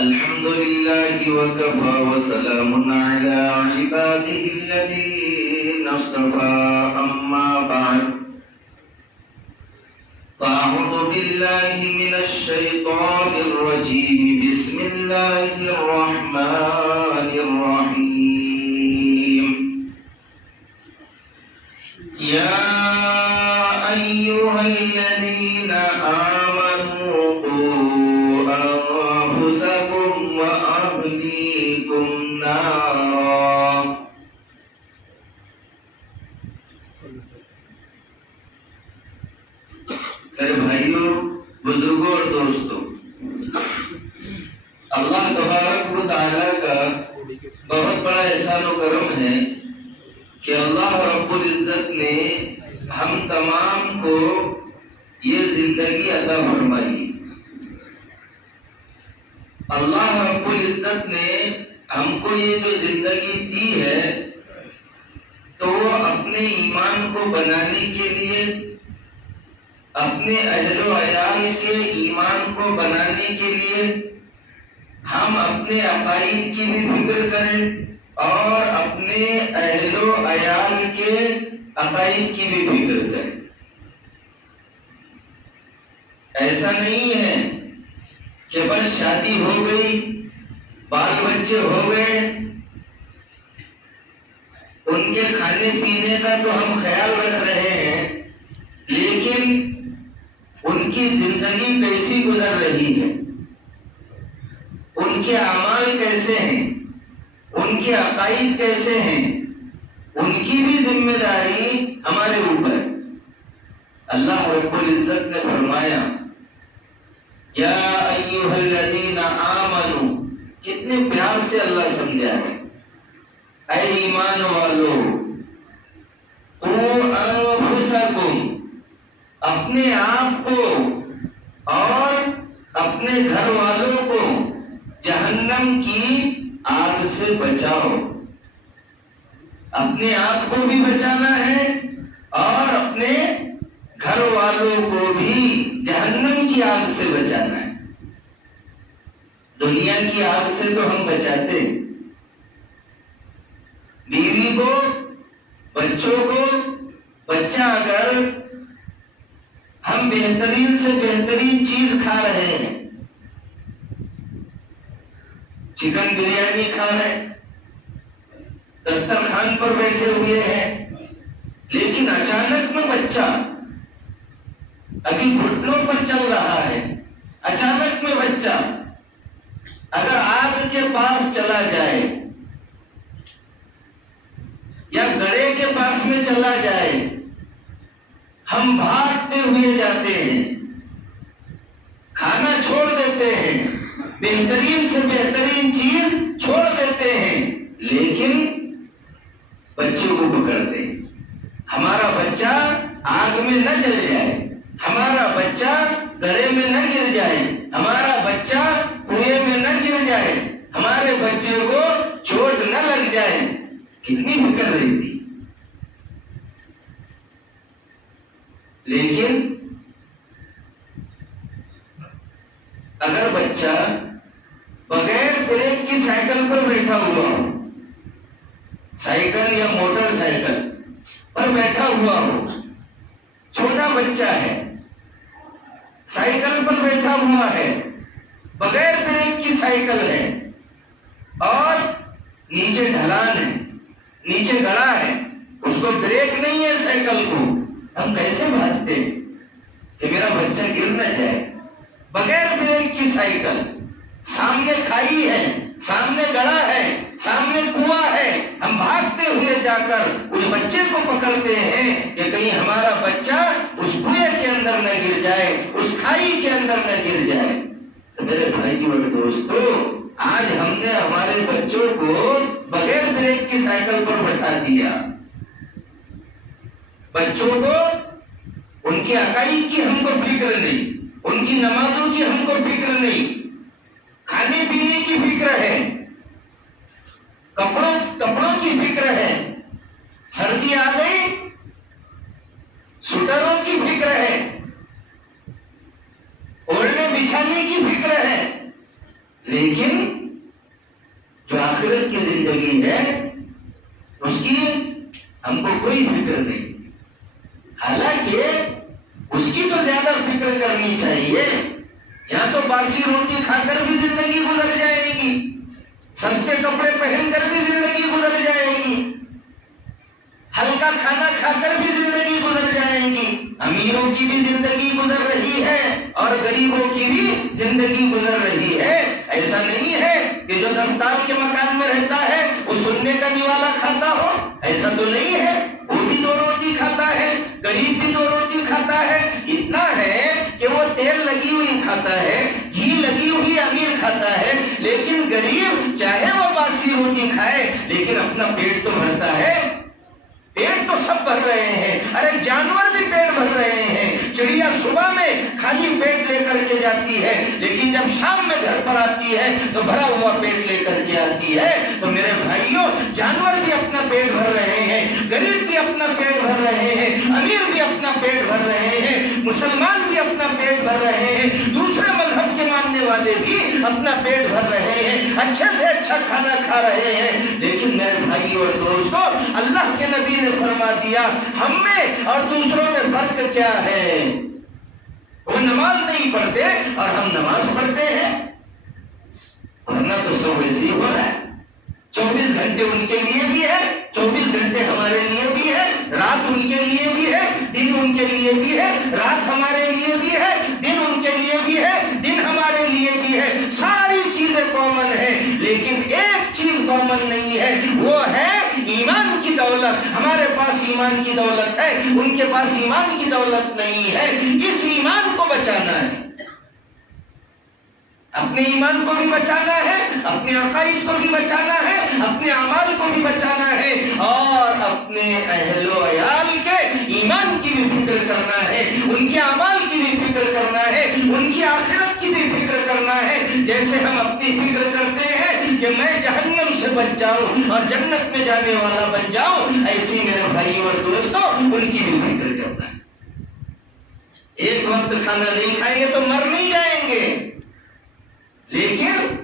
الحمد لله وكفى وسلام على عباده الذين اصطفى أما بعد فأعوذ بالله من الشيطان الرجيم بسم الله الرحمن الرحيم يا أيها الذين آمنوا قوا أنفسكم وأهليكم نارا میرے بھائیوں، بزرگوں اور دوستوں، اللہ تبارک و تعالیٰ کا بہت بڑا احسان و کرم ہے کہ اللہ رب العزت نے ہم تمام کو یہ زندگی عطا فرمائی۔ اللہ رب العزت نے ہم کو یہ جو زندگی دی ہے تو وہ اپنے ایمان کو بنانے کے لیے، اپنے اہل و عیال کے ایمان کو بنانے کے لیے ہم اپنے عقائد کی بھی فکر کریں اور اپنے اہل و عیال کے عقائد کی بھی فکر کریں۔ ایسا نہیں ہے کہ بس شادی ہو گئی، بال بچے ہو گئے، ان کے کھانے پینے کا تو ہم خیال رکھ رہے ہیں، لیکن ان کی زندگی کیسی گزر رہی ہے، ان کے اعمال کیسے ہیں، ان کے عقائد کیسے ہیں، ان کی بھی ذمہ داری ہمارے اوپر ہے۔ اللہ رب العزت نے فرمایا یا ایھا الذین آمنوا، کتنے پیار سے اللہ سمجھا ہے، اے ایمان والو، قوا انفسکم، اپنے آپ کو اور اپنے گھر والوں کو جہنم کی آگ سے بچاؤ۔ اپنے آپ کو بھی بچانا ہے اور اپنے گھر والوں کو بھی جہنم کی آگ سے بچانا ہے۔ دنیا کی آگ سے تو ہم بچاتے ہیں، بیوی کو، بچوں کو، بچہ اگر ہم بہترین سے بہترین چیز کھا رہے ہیں، چکن بریانی کھا رہے ہیں، دسترخوان پر بیٹھے ہوئے ہیں، لیکن اچانک میں بچہ ابھی گھٹنوں پر چل رہا ہے، اچانک میں بچہ اگر آگ کے پاس چلا جائے یا گڑھے کے پاس میں چلا جائے، ہم بھاگتے ہوئے جاتے ہیں، کھانا چھوڑ دیتے ہیں، بہترین سے بہترین چیز چھوڑ دیتے ہیں، لیکن بچوں کو پکڑتے ہیں۔ ہمارا بچہ آگ میں نہ جل جائے، ہمارا بچہ گڑھے میں نہ گر جائے، ہمارا بچہ کنویں میں نہ گر جائے، ہمارے بچے کو چوٹ نہ لگ جائے، کتنی فکر رہتی۔ لیکن اگر بچہ بغیر بریک کی سائیکل پر بیٹھا ہوا ہو، سائیکل یا موٹر سائیکل پر بیٹھا ہوا ہو، چھوٹا بچہ ہے، سائیکل پر بیٹھا ہوا ہے، بغیر بریک کی سائیکل ہے اور نیچے ڈھلان ہے، نیچے گڑھا ہے، اس کو بریک نہیں ہے سائیکل کو، ہم کیسے بھاگتے کہ میرا بچہ گر نہ جائے؟ بغیر بریک کی سائیکل، سامنے کھائی ہے، سامنے گڑھا ہے، سامنے کنواں ہے، ہم بھاگتے ہوئے جا کر اس بچے کو پکڑتے ہیں کہ کہیں ہمارا بچہ اس کنویں کے اندر نہ گر جائے، اس کھائی کے اندر نہ گر جائے۔ تو میرے بھائیوں اور دوستو، آج ہم نے ہمارے بچوں کو بغیر بریک کی سائیکل پر بٹھا دیا۔ بچوں کو ان کے عقائد کی ہم کو فکر نہیں، ان کی نمازوں کی ہم کو فکر نہیں، کھانے پینے کی فکر ہے، کپڑوں کی فکر ہے، سردی آ گئی سوٹروں کی فکر ہے، اوڑھنے بچھانے کی فکر ہے، لیکن جو آخرت کی زندگی ہے اس کی ہم کو کوئی فکر نہیں. حالانکہ اس کی تو زیادہ فکر کرنی چاہیے. یہاں تو باسی روٹی کھا کر بھی زندگی گزر جائے گی, سستے کپڑے پہن کر بھی زندگی گزر جائے گی, ہلکا کھانا کھا کر بھی زندگی گزر جائے گی. امیروں کی بھی زندگی گزر رہی ہے اور غریبوں کی بھی زندگی گزر رہی ہے. ایسا نہیں ہے کہ جو دستار کے مکان میں رہتا ہے وہ سننے کا نوالا کھاتا ہو, ایسا تو نہیں ہے. وہ بھی 2 روٹی کھاتا ہے, غریب بھی 2 روٹی کھاتا ہے. اتنا ہے کہ وہ تیل لگی ہوئی کھاتا ہے, گھی لگی ہوئی امیر کھاتا ہے, لیکن غریب چاہے وہ باسی روٹی کھائے لیکن اپنا پیٹ تو بھرتا ہے. پیٹ تو سب بھر رہے ہیں, ارے جانور بھی پیٹ بھر رہے ہیں. چڑیا صبح میں خالی پیٹ لے کر کے جاتی ہے لیکن جب شام میں گھر پر آتی ہے تو بھرا ہوا پیٹ لے کر کے آتی ہے. تو میرے بھائیوں, جانور بھی اپنا پیٹ بھر رہے ہیں, غریب بھی اپنا پیٹ بھر رہے ہیں, امیر بھی اپنا پیٹ بھر رہے ہیں, مسلمان بھی اپنا پیٹ بھر رہے ہیں, دوسرے مذہب کے ماننے والے بھی اپنا پیٹ بھر رہے ہیں, اچھے سے اچھا کھانا کھا رہے ہیں. لیکن میرے بھائیوں اور دوستوں, اللہ کے نبی نے فرما دیا ہم میں اور دوسروں میں فرق کیا ہے. وہ نماز نہیں پڑھتے اور ہم نماز پڑھتے ہیں, ورنہ تو سب ویسے ہی ہو رہا ہے. 24 گھنٹے ان کے لیے بھی ہے, 24 گھنٹے ہمارے لیے بھی ہے. رات ان کے لیے بھی ہے, دن ان کے لیے بھی ہے. رات ہمارے لیے بھی ہے, دن ان کے لیے بھی ہے, دن ہمارے لیے بھی ہے. ساری چیزیں کامن ہیں, لیکن ایک چیز کامن نہیں ہے, وہ ہے ایمان کی دولت. ہمارے پاس ایمان کی دولت ہے, ان کے پاس ایمان کی دولت نہیں ہے. اس ایمان کو بچانا ہے, اپنے ایمان کو بھی بچانا ہے, اپنے عقائد کو بھی بچانا ہے, اپنے اعمال کو بھی بچانا ہے, اور اپنے اہل و عیال کے ایمان کی بھی فکر کرنا ہے, ان کے اعمال کی بھی فکر کرنا ہے, ان کی آخرت کی بھی فکر کرنا ہے. جیسے ہم اپنی فکر کرتے ہیں کہ میں جہنم سے بچ جاؤں اور جنت میں جانے والا بن جاؤں, ایسی میرے بھائیوں اور دوستوں ان کی بھی فکر کرنا ہے. ایک وقت کھانا نہیں کھائیں گے تو مر نہیں جائیں گے, لیکن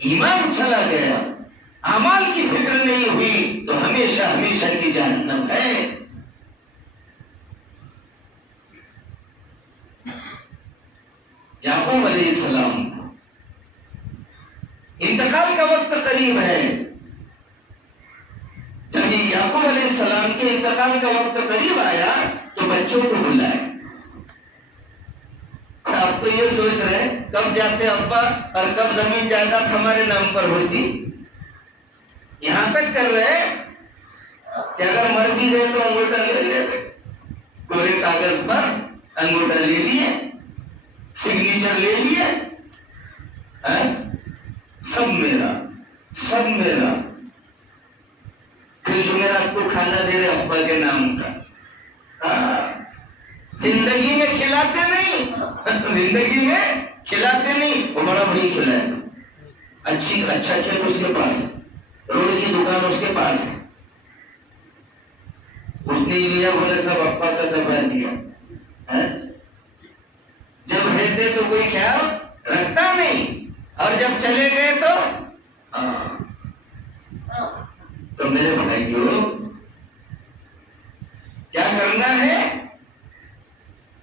ایمان چلا گیا, اعمال کی فکر نہیں ہوئی تو ہمیشہ ہمیشہ کی جہنم ہے. یعقوب علیہ السلام کو انتقال کا وقت قریب ہے. جب یعقوب علیہ السلام کے انتقال کا وقت قریب آیا تو بچوں کو بلائے. آپ تو یہ سوچ رہے ہیں کب جاتے ابا اور کب زمین جائیداد ہمارے نام پر ہوتی. یہاں تک کر رہے کہ اگر مر بھی گئے تو انگوٹھا لے لیتے, کورے کاغذ پر انگوٹھا لے لیے, سگنیچر لے لیے, سب میرا, سب میرا. پھر جمعرات کو کھانا دے رہے ابا کے نام کا. زندگی میں کھلاتے نہیں, زندگی میں کھلاتے نہیں. وہ بڑا بھائی کھلائے, اچھا کھیل اس کے پاس ہے, روڈ کی دکان اس کے پاس ہے, اس نے لیا, بولے سب ابا کا دبا لیا. جب رہتے تو کوئی خیال رکھتا نہیں, اور جب چلے گئے تو میرے بھائیوں کیا کرنا ہے,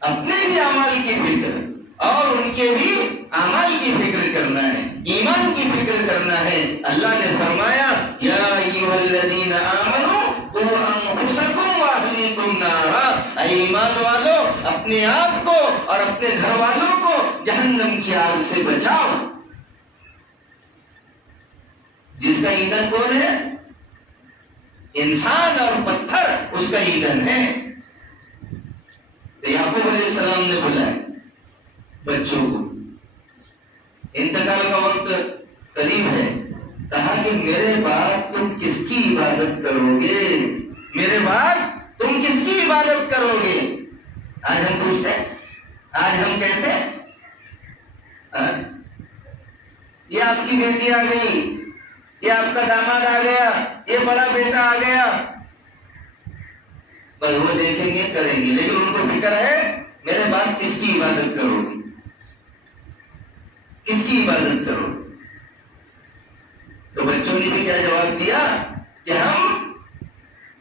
اپنے بھی اعمال کی فکر اور ان کے بھی اعمال کی فکر کرنا ہے, ایمان کی فکر کرنا ہے. اللہ نے فرمایا یا ایھا الذین آمنوا قوا انفسکم واہلیکم نارا, اے ایمان والو اپنے آپ کو اور اپنے گھر والوں کو جہنم کی آگ سے بچاؤ. جس کا ایندھن کون ہے؟ انسان اور پتھر, اس کا ایندھن ہے. یعقوب علیہ السلام نے بلایا بچوں کو, انتقال کا وقت قریب ہے. کہا کہ میرے بعد تم کس کی عبادت کرو گے, میرے بعد تم کس کی عبادت کرو گے. آج ہم پوچھتے ہیں, آج ہم کہتے ہیں یہ آپ کی بیٹی آ گئی, یہ آپ کا داماد آ گیا, یہ بڑا بیٹا آ گیا, بس وہ دیکھیں گے کریں گے, لیکن ان کو فکر ہے میرے بعد کس کی عبادت کرو گے, کس کی عبادت کرو گے. نے بھی کیا جواب دیا کہ ہم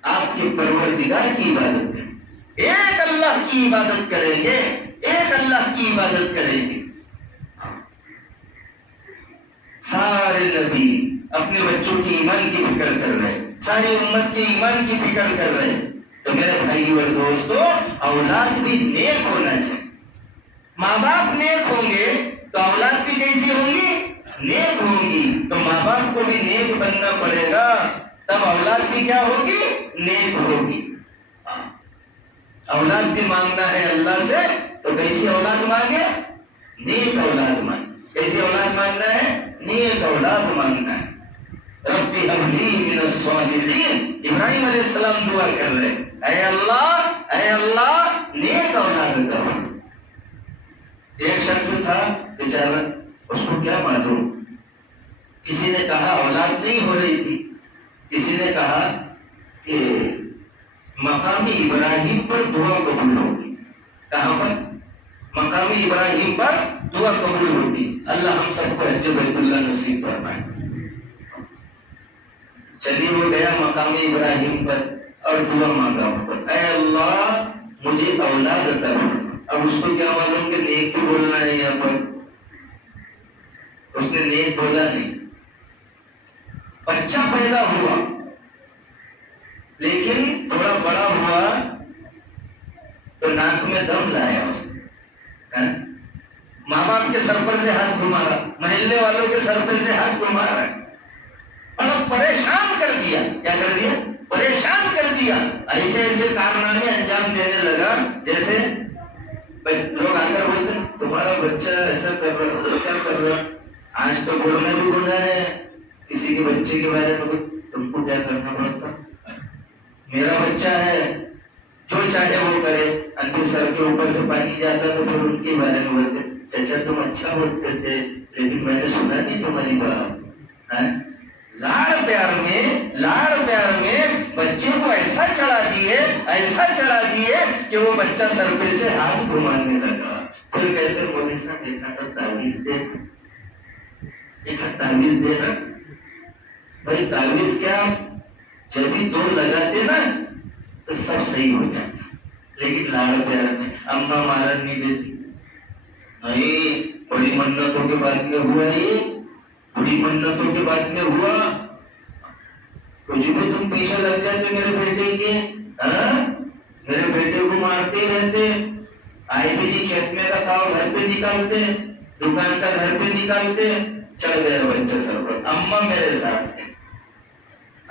آپ کے پروردگار کی عبادت کریں گے، ایک اللہ کی عبادت کریں گے، ایک اللہ کی عبادت کریں گے۔ سارے نبی اپنے بچوں کی ایمان کی فکر کر رہے ہیں، ساری امت کے ایمان کی فکر کر رہے ہیں۔ تو میرے بھائی اور دوستو، اولاد بھی نیک ہونا چاہیے۔ ماں باپ نیک ہوں گے تو اولاد بھی کیسی ہوں گی؟ نیک ہوں گی۔ تو ماں باپ کو بھی نیک بننا پڑے گا، تب اولاد بھی کیا ہوگی؟ نیک ہوگی۔ اولاد بھی مانگنا ہے اللہ سے تو کیسی اولاد مانگے؟ نیک اولاد مانگے۔ کیسی اولاد مانگنا ہے؟ نیک اولاد مانگنا ہے۔ ربی هب لی من الصالحین، ابراہیم علیہ السلام دعا کر رہے ہیں، اے اللہ نیک اولاد عطا فرما۔ ایک شخص تھا بیچارہ، اس کو کیا معلوم، کسی نے کہا اولاد نہیں ہو رہی تھی، کسی نے کہا کہ مقام ابراہیم پر دعا قبول ہوتی۔ کہاں پر؟ مقام ابراہیم پر دعا قبول ہوتی۔ اللہ ہم سب کو حج بیت اللہ نصیب فرمائے۔ چلیے وہ گیا مقام ابراہیم پر اور دعا مانگا پر، اے اللہ مجھے اولاد عطا فرما۔ اب اس کو کیا معلوم کہ نیک بھی بولنا ہے یہاں پر، اس نے نیک بولا نہیں۔ بچہ پیدا ہوا لیکن تھوڑا بڑا ہوا تو ناک میں دم لایا اس نے، ماں باپ کے سر پر سے ہاتھ گھمارا، محلے والوں کے سر پر سے ہاتھ گھمارا، اور پریشان کر دیا۔ کیا کر دیا؟ پریشان کر دیا۔ ایسے ایسے کارنامے انجام دینے لگا جیسے لوگ آ کر بولتے ہیں تمہارا بچہ ایسا کر رہا ایسا کر رہا۔ آج تو بولنا بھی گناہ ہے، کسی کے بچے کے بارے میں تم کو کیا کرنا پڑتا؟ میرا بچہ ہے، جو چاہے وہ کرے۔ ان سر کے اوپر سے پانی جاتا تو پھر ان کے بارے میں بولتے چچا تم اچھا بولتے تھے لیکن میں نے سنا نہیں تمہاری بات۔ لاڑ پیار میں بچے کو ایسا چڑھا دیے کہ وہ بچہ سر پہ سے ہاتھ گھمانے لگا۔ پھر کہتے مولوی صاحب دیکھا تھا تعویذ دینا۔ بھائی تعویذ کیا، جب بھی دو لگاتے نا تو سب صحیح ہو جاتا، لیکن لاڑ پیار میں اماں مارن نہیں دیتی۔ نہیں، بڑی منتوں کے بعد میں ہوا، یہ بڑی منتوں کے بعد میں ہوا، کچھ بھی تم پیچھے لگ جاتے میرے بیٹے کے، میرے بیٹے کو مارتے رہتے، آئے بھی نہیں کھیت میں کا کاؤ گھر پہ نکالتے، دکان کا گھر پہ نکالتے، چڑھ گیا بچہ سر پر۔ اماں میرے ساتھ ہے،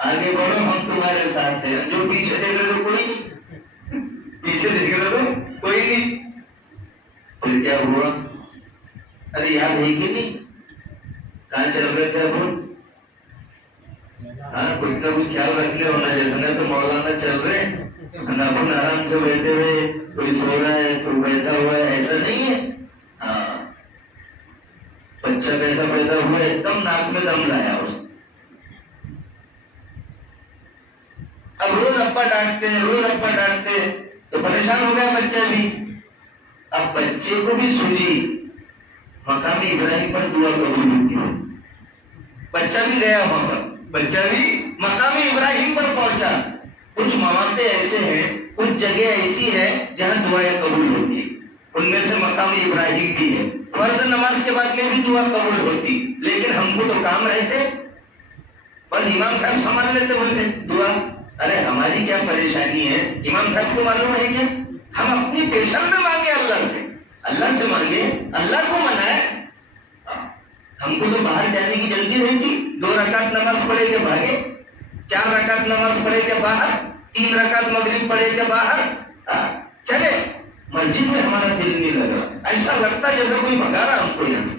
آگے بڑھو ہم تمہارے ساتھ ہیں، جو پیچھے دیکھ رہے تو کوئی نہیں، پیچھے دیکھ رہے تو کوئی نہیں۔ پھر کیا ہوا؟ ارے یاد ہے کہ نہیں کہاں چل رہے تھے اب؟ ہاں کچھ نہ کچھ خیال رکھنے ہونا، جیسے نہ تو مولانا چل رہے اپن آرام سے بیٹھے ہوئے، کوئی سو رہا ہے کوئی بیٹھا ہوا ہے، ایسا نہیں ہے۔ ہاں بچہ کیسا پیدا ہوا، ایک دم ناک میں دم لایا اس نے۔ اب روز ابا ڈانٹتے تو پریشان ہو گیا بچہ بھی۔ اب بچے کو بھی سوجی مقام ابراہیم پر دعا قبول ہوتی ہے۔ بچہ بھی گیا وہاں پر، بچہ بھی مقام ابراہیم پر پہنچا۔ کچھ مواقع ایسے ہیں، کچھ جگہ ایسی ہے جہاں دعائیں قبول ہوتی ہیں، ان میں سے مقام ابراہیم بھی ہے۔ فرض نماز کے بعد میں بھی دعا قبول ہوتی، لیکن ہم کو تو کام رہتے، بس امام صاحب سنبھال لیتے، بولتے دعا۔ ارے ہماری کیا پریشانی ہے، امام صاحب کو معلوم ہے کیا؟ ہم اپنی پیشن میں مانگے اللہ سے مانگے، اللہ کو منائے۔ ہم کو تو باہر جانے کی جلدی رہتی، 2 رکعت نماز پڑھے کے بھاگے، 4 رکعت نماز پڑھے کے باہر، 3 رکعت مغرب پڑھے کے باہر چلے۔ مسجد میں ہمارا دل نہیں لگ رہا، ایسا لگتا جیسے کوئی بھگا رہا ہم کو یہاں سے،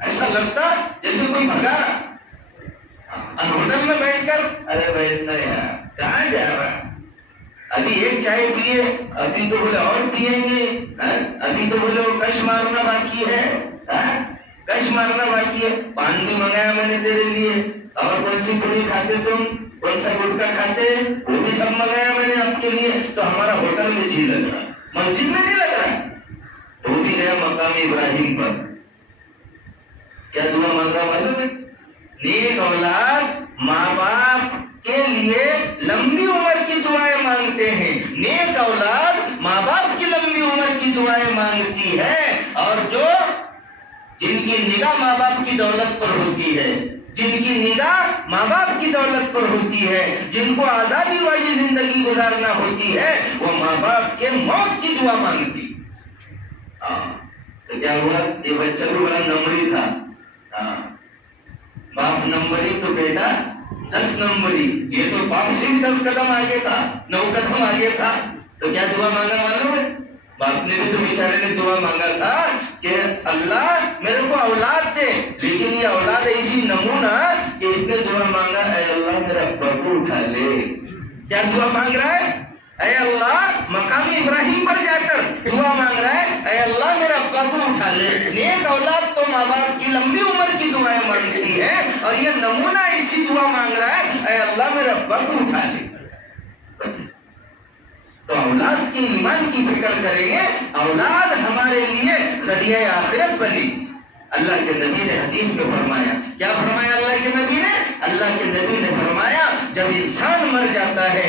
ایسا لگتا جیسے کوئی بھگا رہا۔ ہوٹل میں بیٹھ کر ارے بیٹھنا یار، کہاں جا رہا، ابھی ایک چائے پیے، ابھی تو بولے اور پیئیں گے، ابھی تو بولے وہ کش مارنا باقی ہے، کش مارنا باقی ہے۔ پان بھی منگایا میں نے تیرے لیے، اور کون سی پوڑی کھاتے تم، کون سا گٹکا کھاتے، وہ بھی سب منگایا میں نے آپ کے لیے۔ تو ہمارا ہوٹل میں جی لگ رہا، مسجد میں نہیں لگ رہا۔ تو وہ بھی گیا مقام ابراہیم پر، کیا دعا مانگ رہا معلوم ہے؟ نیک اولاد ماں باپ کے لیے لمبی عمر کی دعائیں مانگتے ہیں. نیک اولاد ماں باپ کی لمبی عمر کی دعائیں مانگتی ہے. اور جن کی نگاہ ماں باپ کی دولت پر ہوتی ہے، جن کی نگاہ ماں باپ کی دولت پر ہوتی ہے، جن کو آزادی والی زندگی گزارنا ہوتی ہے، وہ ماں باپ کے موت کی دعا مانگتی. تو کیا ہوا؟ یہ بچہ بھی بڑا نمبری تھا. باپ نمبری تو بیٹا 10 نمبری. یہ تو باپ سے 10 قدم آگے تھا، 9 قدم آگے تھا. تو کیا دعا مانگا معلوم ہے؟ باپ نے بھی تو بیچارے نے دعا مانگا تھا کہ اللہ میرے کو اولاد دے، لیکن یہ اولاد ایسی نمونہ کہ اس نے دعا مانگا اے اللہ میرا ابا کو اٹھا لے. کیا دعا مانگ رہا ہے؟ اے اللہ مقام ابراہیم پر جا کر دعا مانگ رہا ہے اے اللہ میرے ابا کو اٹھا لے. نیک اولاد تو ماں باپ کی لمبی عمر کی دعائیں مانگتی ہے، اور یہ نمونہ اسی دعا مانگ رہا ہے اے اللہ میرے ابا کو اٹھا لے. تو اولاد کی ایمان کی فکر کریں گے، اولاد ہمارے لیے ذریعہ آخرت بنی. اللہ کے نبی نے حدیث میں فرمایا، کیا فرمایا اللہ کے نبی نے؟ اللہ کے نبی نے فرمایا جب انسان مر جاتا ہے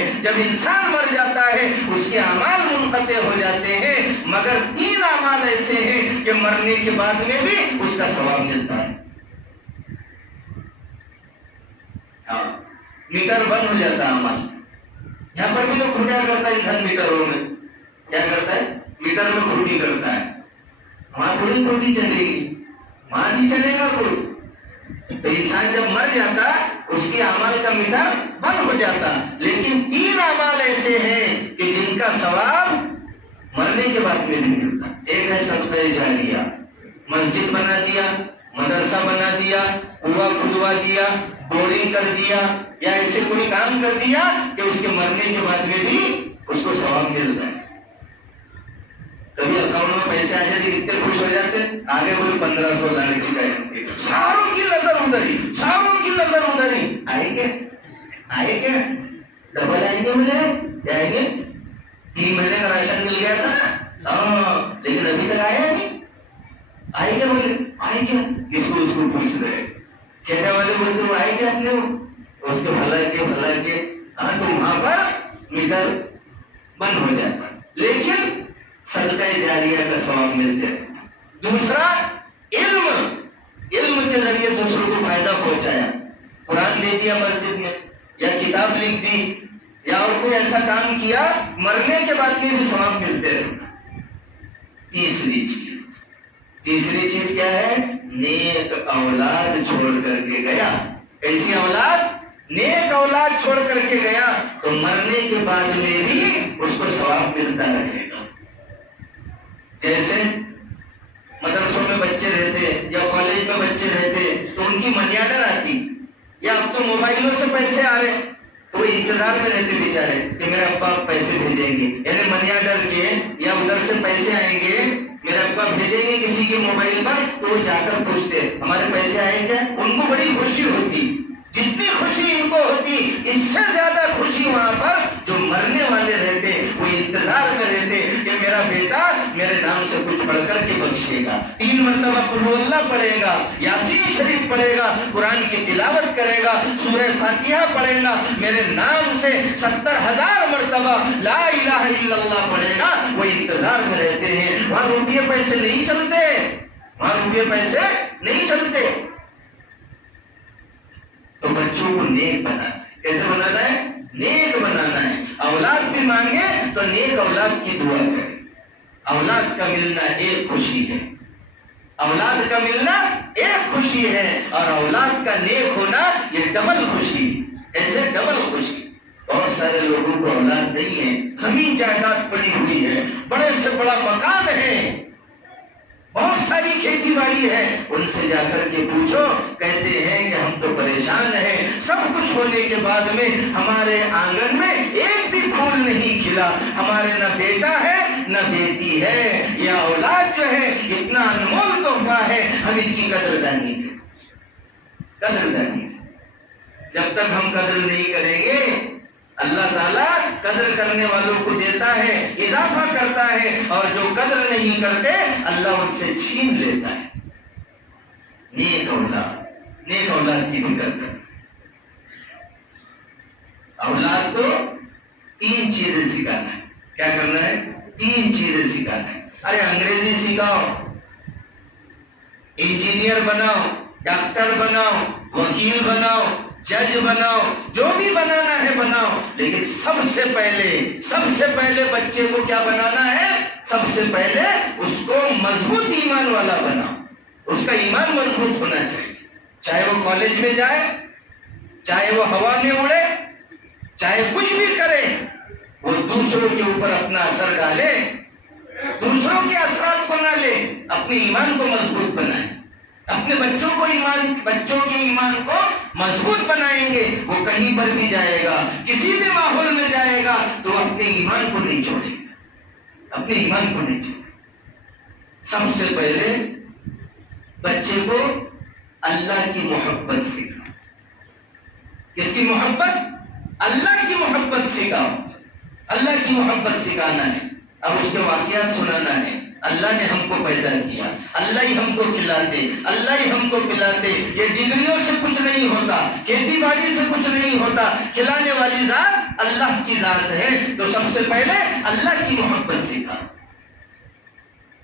اس کے اعمال منقطع ہو جاتے ہیں، مگر 3 اعمال ایسے ہیں کہ مرنے کے بعد میں بھی اس کا ثواب ملتا ہے. میٹر بند ہو جاتا ہے اعمال. یہاں پر بھی تو کھوٹیاں کرتا ہے انسان. میٹروں میں کیا کرتا ہے؟ میٹر میں کھوٹی کرتا ہے. وہاں تھوڑی کھوٹی چلے گی، وہاں نہیں چلے گا کوئی. تو انسان جب مر جاتا اس کے اعمال کا میٹر بند ہو جاتا. لیکن 3 اعمال ایسے ہیں کہ جن کا ثواب مرنے کے بعد میں نہیں ملتا. ایک ہے صدقہ جاریہ، مسجد بنا دیا، مدرسہ بنا دیا، کنواں کھدوا دیا، بورنگ کر دیا، یا ایسے کوئی کام کر دیا کہ اس کے مرنے کے بعد میں بھی اس کو ثواب مل رہا ہے. کبھی اکاؤنٹ میں پیسے آ جاتے کتنے خوش ہو جاتے، آگے بولے 1500 لانے کی گئے، ساروں کی نظر ادھر ہی. آئے کیا ڈبل آئیں گے، ملے کیا آئیں گے؟ 3 مہینے کا راشن مل گیا تھا لیکن ابھی تک آیا نہیں. آئے کیا؟ بولے آئے کیا؟ اس کو پوچھ رہے کھیتے والے، بولتے وہ آئے کیا اپنے اس کے بھلا کے تو وہاں پر میٹر بند ہو جاتا. لیکن صدقہ جاریہ کا ثواب ملتے ہیں. دوسرا علم کے ذریعے دوسروں کو فائدہ پہنچایا، قرآن دے دیا مسجد میں، یا کتاب لکھ دی، یا اور کوئی ایسا کام کیا، مرنے کے بعد میں بھی ثواب ملتے ہیں. تیسری چیز کیا ہے؟ نیک اولاد چھوڑ کر کے گیا. ایسی اولاد، نیک اولاد چھوڑ کر کے گیا تو مرنے کے بعد میں بھی اس کو ثواب ملتا رہے گا. جیسے مدرسوں میں بچے رہتے یا کالج میں بچے رہتے تو ان کی منی آرڈر آتی، یا اب تو موبائلوں سے پیسے آ رہے تو وہ انتظار میں رہتے بیچارے کہ میرے ابا پیسے بھیجیں گے، یعنی منی آرڈر کے یا ادھر سے پیسے آئیں گے، میرے ابا بھیجیں گے کسی کے موبائل پر، تو وہ جا کر پوچھتے ہمارے پیسے آئے کیا؟ ان کو بڑی خوشی ہوتی. جتنی خوشی ان کو ہوتی اس سے زیادہ خوشی وہاں پر جو مرنے والے رہتے، وہ انتظار میں رہتے کہ میرا بیٹا میرے نام سے کچھ پڑھ کر کے بخشے گا، 3 مرتبہ قل اللہ پڑھے گا، یاسین شریف پڑھے گا، قرآن کی تلاوت کرے گا، سورہ فاتحہ پڑھے گا، میرے نام سے 70,000 مرتبہ لا الہ الا اللہ پڑھے گا. وہ انتظار میں رہتے ہیں. وہاں روپیے پیسے نہیں چلتے. تو بچوں کو نیک بنانا ہے. کیسے بنانا ہے؟ نیک بنانا ہے. اولاد بھی مانگے تو نیک اولاد کی دعا کرے. اولاد کا ملنا ایک خوشی ہے، اور اولاد کا نیک ہونا یہ ڈبل خوشی. ایسے ڈبل خوشی. بہت سارے لوگوں کو اولاد نہیں ہے، زمین جائیداد پڑی ہوئی ہے، بڑے سے بڑا مکان ہے، بہت ساری کھیتی باڑی ہے، ان سے جا کر کے پوچھو، کہتے ہیں کہ ہم تو پریشان ہیں، سب کچھ ہونے کے بعد میں ہمارے آنگن میں ایک بھی پھول نہیں کھلا، ہمارے نہ بیٹا ہے نہ بیٹی ہے. یہ اولاد جو ہے اتنا انمول تحفہ ہے، ہم ان کی قدردانی جب تک ہم قدر نہیں کریں گے، اللہ تعالیٰ قدر کرنے والوں کو دیتا ہے، اضافہ کرتا ہے، اور جو قدر نہیں کرتے اللہ ان سے چھین لیتا ہے. نیک اولاد کی فکر کر. اولاد کو 3 چیزیں سکھانا ہے. کیا کرنا ہے؟ 3 چیزیں سکھانا ہے. ارے انگریزی سکھاؤ، انجینئر بناؤ، ڈاکٹر بناؤ، وکیل بناؤ، جج بناؤ، جو بھی بنانا ہے بناؤ، لیکن سب سے پہلے بچے کو کیا بنانا ہے؟ سب سے پہلے اس کو مضبوط ایمان والا بناؤ. اس کا ایمان مضبوط ہونا چاہیے. چاہے وہ کالج میں جائے، چاہے وہ ہوا میں اڑے، چاہے کچھ بھی کرے، وہ دوسروں کے اوپر اپنا اثر ڈالے، دوسروں کے اثرات کو نہ لے، اپنے ایمان کو مضبوط بنائے. اپنے بچوں کے ایمان کو مضبوط بنائیں گے، وہ کہیں پر بھی جائے گا، کسی بھی ماحول میں جائے گا تو وہ اپنے ایمان کو نہیں چھوڑے گا، اپنے ایمان کو نہیں چھوڑے. سب سے پہلے بچے کو اللہ کی محبت سکھاؤ. کس کی محبت؟ اللہ کی محبت سکھاؤ. اللہ کی محبت سکھانا ہے. اب اس کے واقعات سنانا ہے. اللہ نے ہم کو پیدا کیا، اللہ ہی ہم کو کھلاتے، اللہ ہی ہم کو پلاتے. یہ ڈگریوں سے کچھ نہیں ہوتا، کھیتی باڑی سے کچھ نہیں ہوتا. کھلانے والی ذات اللہ کی ذات ہے. تو سب سے پہلے اللہ کی محبت سکھاؤ.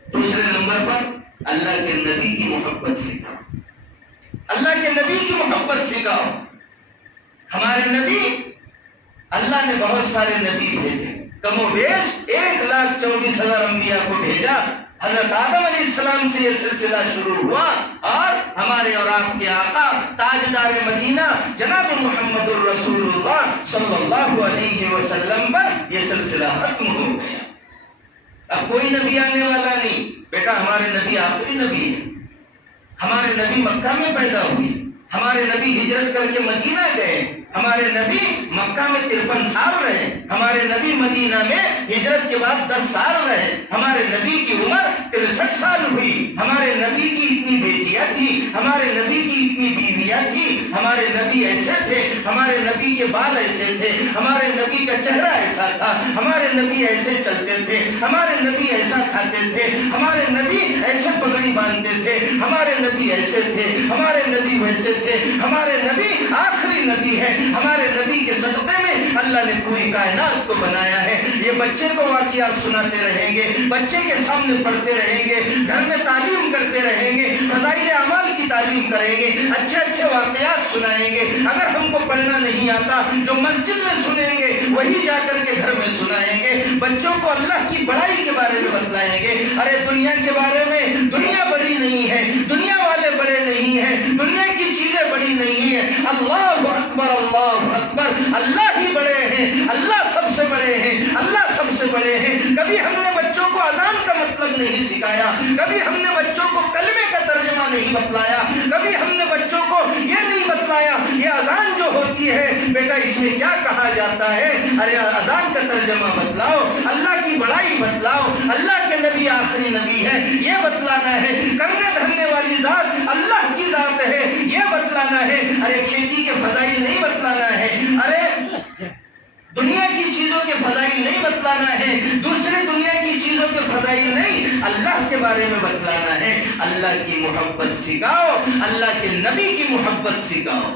دوسرے نمبر پر اللہ کے نبی کی محبت سکھاؤ. اللہ کے نبی کی محبت سکھاؤ. ہمارے نبی، اللہ نے بہت سارے نبی بھیجے، کم و بیش 1,24,000 انبیاء کو بھیجا. حضرت آدم علیہ السلام سے یہ سلسلہ شروع ہوا اور ہمارے اور آپ کے آقا تاجدار مدینہ جناب محمد الرسول اللہ صلی اللہ علیہ وسلم پر یہ سلسلہ ختم ہو گیا. اب کوئی نبی آنے والا نہیں. بیٹا ہمارے نبی آخری نبی ہے. ہمارے نبی مکہ میں پیدا ہوئے، ہمارے نبی ہجرت کر کے مدینہ گئے، ہمارے نبی مکہ میں 53 سال رہے، ہمارے نبی مدینہ میں ہجرت کے بعد 10 سال رہے، ہمارے نبی کی عمر 63 سال ہوئی، ہمارے نبی کی اتنی بیٹیاں تھی، ہمارے نبی کی اتنی بیویاں تھی، ہمارے نبی ایسے تھے، ہمارے نبی کے بال ایسے تھے، ہمارے نبی کا چہرہ ایسا تھا، ہمارے نبی ایسے چلتے تھے، ہمارے نبی ایسا کھاتے تھے، ہمارے نبی ایسے پگڑی باندھتے تھے، ہمارے نبی ایسے تھے، ہمارے نبی ویسے تھے. ہمارے نبی آخری نبی ہے. ہمارے نبی کے صدقے میں اللہ نے پوری کائنات کو بنایا ہے. یہ بچے کو واقعات سناتے رہیں گے، بچے کے سامنے پڑھتے رہیں گے، گھر میں تعلیم کرتے رہیں گے، فضائل اعمال کی تعلیم کریں گے، اچھے واقعات سنائیں گے. اگر ہم کو پڑھنا نہیں آتا، جو مسجد میں سنیں گے وہی جا کر کے گھر میں سنائیں گے. بچوں کو اللہ کی بڑائی کے بارے میں بتلائیں گے. ارے دنیا کے بارے میں، دنیا بڑی نہیں ہے، دنیا والے بڑے نہیں ہیں، دنیا کی چیزیں بڑی نہیں ہیں. اللہ اکبر، اللہ اکبر، اللہ ہی بڑے ہیں، اللہ سب سے بڑے ہیں، اللہ سب سے بڑے ہیں. کبھی ہم نے بچوں کو اذان کا مطلب نہیں سکھایا، کبھی ہم نے بچوں کو کلمے کا ترجمہ نہیں بتلایا، کبھی ہم نے بچوں کو یہ نہیں بتلایا یہ اذان جو ہوتی ہے بیٹا اس میں کیا کہا جاتا ہے. ارے اذان کا ترجمہ بتلاؤ، اللہ کی بڑائی بتلاؤ، اللہ کے نبی آخری نبی ہے یہ بتلانا ہے. کرنے دھرنے والی ذات اللہ کی ذات ہے یہ بتلانا ہے. ارے کھیتی کے فضائل نہیں بتلانا ہے، ارے دنیا کی چیزوں کے فضائل نہیں بتلانا ہے، دوسرے دنیا کی چیزوں کے فضائل نہیں، اللہ کے بارے میں بتلانا ہے. اللہ کی محبت سکھاؤ، اللہ کے نبی کی محبت سکھاؤ.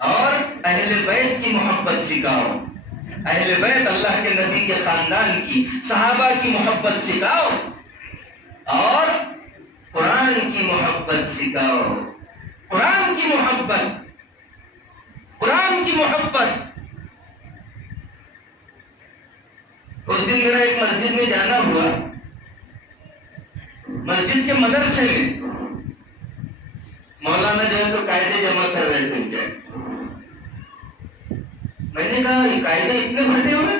اور اہل بیت کی محبت سکھاؤ. اہل بیت اللہ کے نبی کے خاندان کی، صحابہ کی محبت سکھاؤ. اور قرآن کی محبت سکھاؤ. قرآن کی محبت، قرآن کی محبت. اس دن میرا ایک مسجد میں جانا ہوا، مسجد کے مدرسے میں مولانا جو ہے تو قاعدے جمع کر رہے تھے بچے. میں نے کہا یہ قاعدے اتنے بھرے ہوئے؟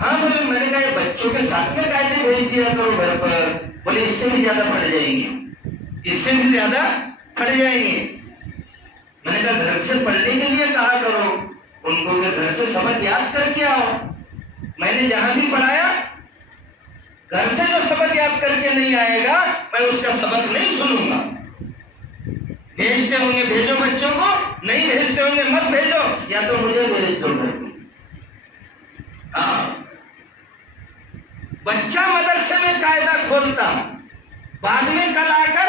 ہاں بولے. میں نے کہا یہ بچوں کے ساتھ میں قاعدے بھیج دیا کرو گھر پر. بولے اس سے بھی زیادہ پڑھ جائیں گے، اس سے بھی زیادہ پڑھ جائیں گے. میں نے کہا گھر سے پڑھنے کے لیے کہا کرو ان کو کہ گھر سے سبق یاد کر کے آؤ. میں نے جہاں بھی پڑھایا گھر سے جو سبق یاد کر کے نہیں آئے گا میں اس کا سبق نہیں سنوں گا. بھیجتے ہوں گے بھیجو بچوں کو، نہیں بھیجتے ہوں گے مت بھیجو، یا تو مجھے بھیج دو گھر کو. ہاں بچہ مدرسے میں قاعدہ کھولتا، بعد میں کل آ کر